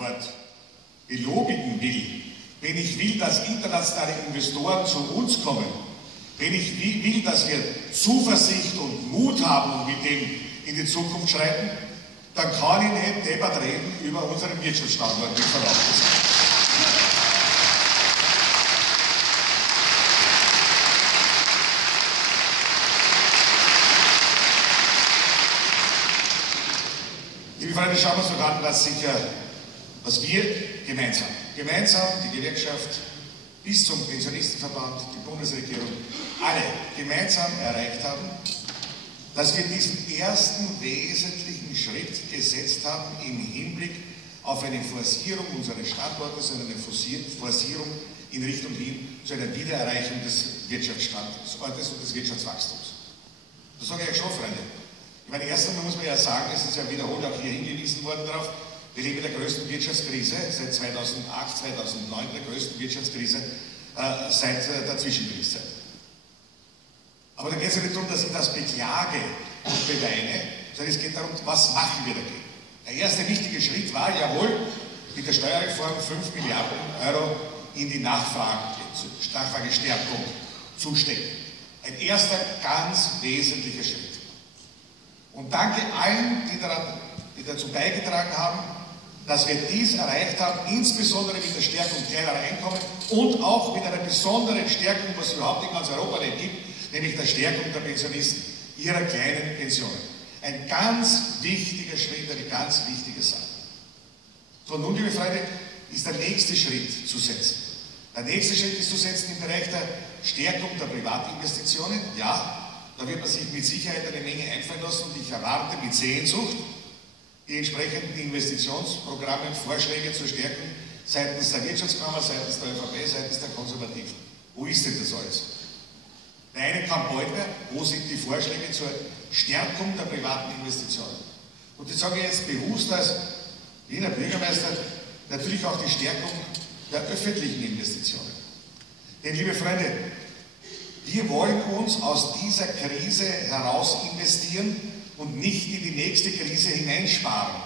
Wort belobigen will, wenn ich will, dass internationale Investoren zu uns kommen, wenn ich will, dass wir Zuversicht und Mut haben und mit dem in die Zukunft schreiten, dann kann ich nicht deppert reden über unseren Wirtschaftsstandort mit Verlaub gesagt. Liebe Freunde, schauen wir uns doch an, was wir gemeinsam, die Gewerkschaft bis zum Pensionistenverband, die Bundesregierung, alle gemeinsam erreicht haben, dass wir diesen ersten wesentlichen Schritt gesetzt haben im Hinblick auf eine Forcierung unseres Standortes und eine Forcierung in Richtung hin zu einer Wiedererreichung des Wirtschaftsstandortes und des Wirtschaftswachstums. Das sage ich euch schon, Freunde. Ich meine, erst einmal muss man ja sagen, es ist ja wiederholt auch hier hingewiesen worden darauf, wir leben in der größten Wirtschaftskrise seit 2008, 2009, der größten Wirtschaftskrise seit der Zwischenkriegszeit. Aber da geht es ja nicht darum, dass ich das beklage und beweine, sondern es geht darum, was machen wir dagegen. Der erste wichtige Schritt war, jawohl, mit der Steuerreform 5 Milliarden Euro in die Nachfragestärkung zu stecken. Ein erster ganz wesentlicher Schritt. Und danke allen, die dazu beigetragen haben, dass wir dies erreicht haben, insbesondere mit der Stärkung kleinerer Einkommen und auch mit einer besonderen Stärkung, was es überhaupt in ganz Europa nicht gibt, nämlich der Stärkung der Pensionisten, ihrer kleinen Pensionen. Ein ganz wichtiger Schritt, eine ganz wichtige Sache. So, nun, liebe Freunde, ist der nächste Schritt zu setzen. Der nächste Schritt ist zu setzen im Bereich der Stärkung der Privatinvestitionen. Ja, da wird man sich mit Sicherheit eine Menge einfallen lassen und ich erwarte mit Sehnsucht die entsprechenden Investitionsprogramme und Vorschläge zur Stärkung seitens der Wirtschaftskammer, seitens der ÖVP, seitens der Konservativen. Wo ist denn das alles? Der eine kann bald werden, wo sind die Vorschläge zur Stärkung der privaten Investitionen? Und das sage ich jetzt bewusst als Wiener Bürgermeister, natürlich auch die Stärkung der öffentlichen Investitionen. Denn, liebe Freunde, wir wollen uns aus dieser Krise heraus investieren und nicht in die nächste Krise hineinsparen.